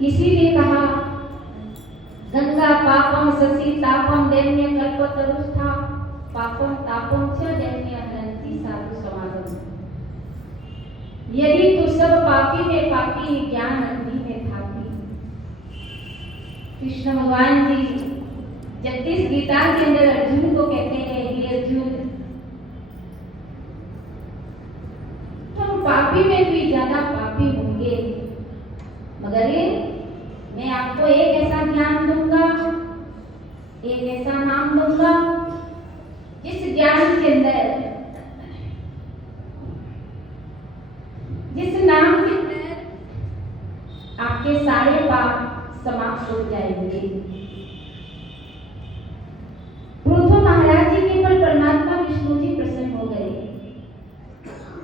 इसीलिए कहा गंगा पापम शशि तापम दैन्य कल्पतरुष्ठा पापम तापम च दैन्य हरन्ति साधु समागम। यदि तू सब पापी में पापी ज्ञान अग्नि में थापी। कृष्ण भगवान जी 36 गीता के अंदर अर्जुन को कहते हैं, हे अर्जुन तुम पापी में भी ज्यादा पापी होंगे, मगर मैं आपको एक ऐसा ज्ञान दूंगा, एक ऐसा नाम दूंगा जिस ज्ञान के अंदर, जिस नाम के अंदर आपके सारे पाप समाप्त हो जाएंगे। पृथु महाराज जी के पर परमात्मा विष्णु जी प्रसन्न हो गए।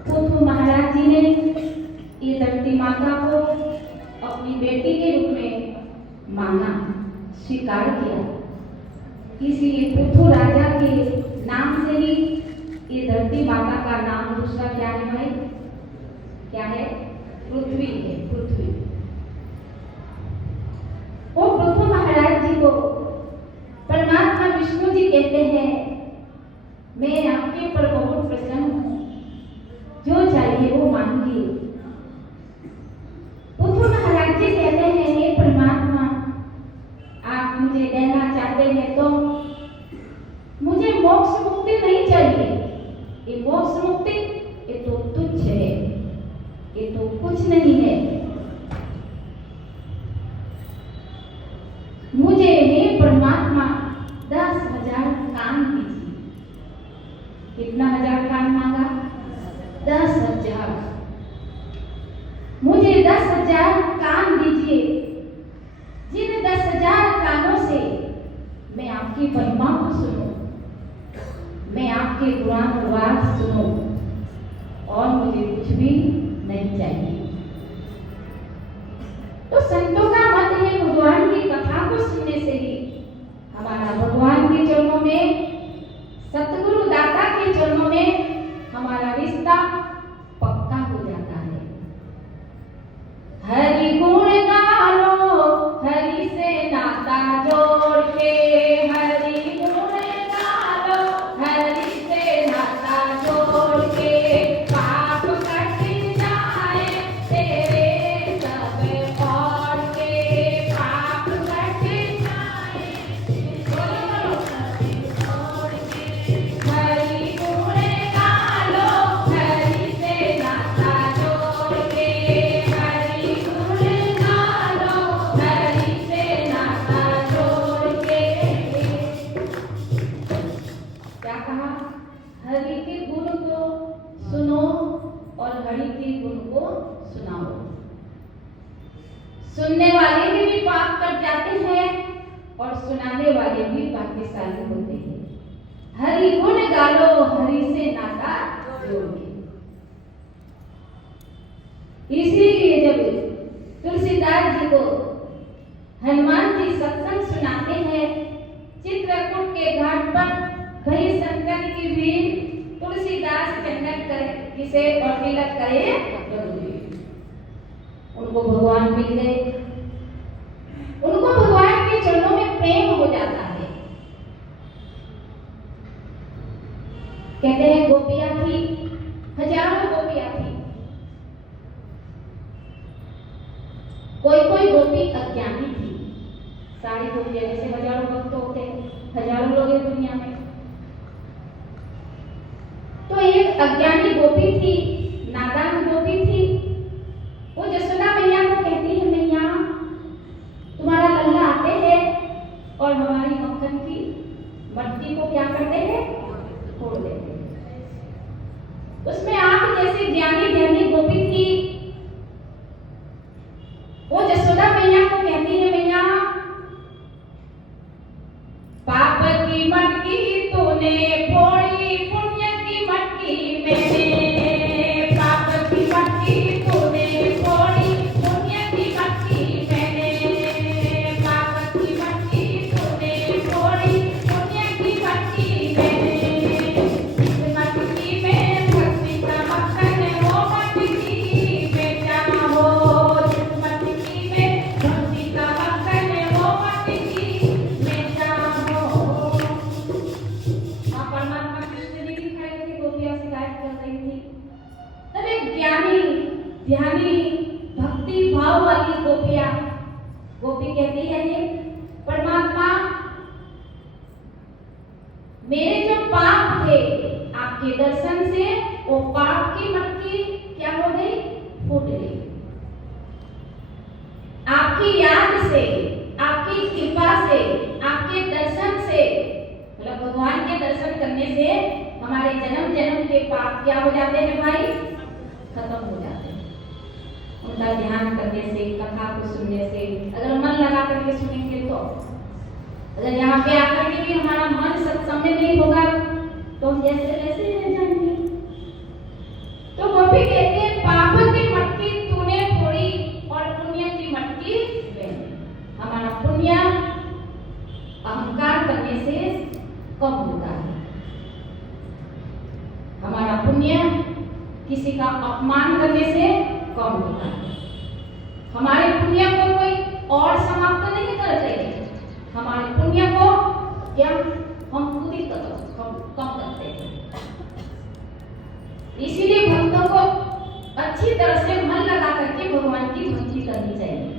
पृथु महाराज जी ने ये धरती माता को अपनी बेटी के रूप में माना, स्वीकार किया। इसलिए पृथु राजा के नाम से ही ये धरती माता का नाम दूसरा क्या है भाई? क्या है? पृथ्वी है, पृथ्वी। वो पृथु महाराज जी को परमात्मा विष्णु जी कहते हैं, मैं आपके पर बहुत प्रसन्न हूं, जो चाहिए वो मांगिए। पृथु महाराज जी कहते हैं, हे परमात्मा आप मुझे देना चाहते हैं तो मुझे मोक्ष मुक्ति नहीं चाहिए। ये मोक्ष मुक्ति ये तो तुच्छ है, ये तो कुछ नहीं है। मुझे हे परमात्मा 10,000 कान दीजिए। कितना हजार कान मांगा? 10,000। मुझे 10,000 कान दीजिए, जिन 10,000 कानों से मैं आपकी महिमा को सुनूं, मैं आपके गुणानुवाद सुनूं, और मुझे कुछ भी नहीं चाहिए। तो संतों का मत है भगवान की कथा को सुनने से ही हमारा भगवान के चरणों में, सतगुरु दाता के चरणों में हमारा रिश्ता पक्का हो जाता है। हरि गुण गालो, हरि से नाता जोड़ के, हरि गुण गालो, हरि से नाता जोड़ के, पाप कट जाए तेरे सब और के, पाप कट जाए छोड़ के, हरि गुण गालो, हरि से नाता जोड़ के, हरि गुण गालो, हरि से नाता जोड़ के। क्या कहा? हरि के गुण को सुनो और हरि के गुण को सुनाओ। सुनने वाले के भी पाप कट जाते हैं और सुनाने वाले भी भाग्यशाली होते हैं। हरि गुण गालो, हरि से नाता जोड़ के। इसीलिए जब तुलसीदास जी को हनुमान जी सत्संग सुनाते हैं, चित्रकूट के घाट पर भई संतन की भीड़, तुलसीदास चंदन करे किसे और तिलक करे रघुवीर। उनको भगवान मिल गए, उनको भगवान के चरणों में प्रेम हो जाता है। कहते हैं गोपियां थी, हजारों गोपियां थी। कोई कोई गोपी अज्ञानी थी। सारी गोपियां, जैसे हजारों भक्त होते हैं, हजारों लोग हैं दुनिया में, तो एक अज्ञानी गोपी थी, नादान गोपी थी। वो जसोदा मैया को कहती है, मैया तुम्हारा लल्ला आते हैं और हमारी मक्खन की मटकी को क्या करते हैं? फोड़ देते हैं। उसमें आप जैसे ज्ञानी ध्यानी गोपी थी, वो जसोदा मैया को कहती है, मैया पाप की मटकी तूने फोड़ी, पुण्य की मटकी मैंने, पाप की मटकी तूने फोड़ी, पुण्य की मटकी मैंने, पाप की मटकी तूने फोड़ी, पुण्य की मटकी मैंने। इस मटकी में भक्ति का मक्खन हो, मटकी बेटा हो, इस मटकी में भक्ति भाव वाली गोपियां, गोपी कहती है ये परमात्मा मेरे जो पाप थे आपके दर्शन से वो पाप की मटकी क्या हो गई, फूट गई। आपकी याद से, आपकी कृपा से, आपके दर्शन से, मतलब भगवान के दर्शन करने से हमारे जन्म जन्म के पाप क्या हो जाते हैं भाई, खत्म हो जाते हैं। उनका ध्यान करने से, कथा को सुनने से, अगर मन लगा करके सुनेंगे तो, अगर यहाँ पे आकर के भी हमारा मन सत्संग में नहीं होगा तो हम जैसे वैसे रह जाएंगे। तो गोपी कहती है पाप की मटकी तूने फोड़ी और पुण्य की मटकी में। हमारा पुण्य अहंकार करने से कम होता है, हमारा पुण्य किसी का अपमान करने से कम होता है। हमारे पुण्य को कोई और समाप्त नहीं करते, हमारे पुण्य को क्या हम खुद ही कम करते हैं। इसीलिए भक्तों को अच्छी तरह से मन लगा करके भगवान की भक्ति करनी चाहिए।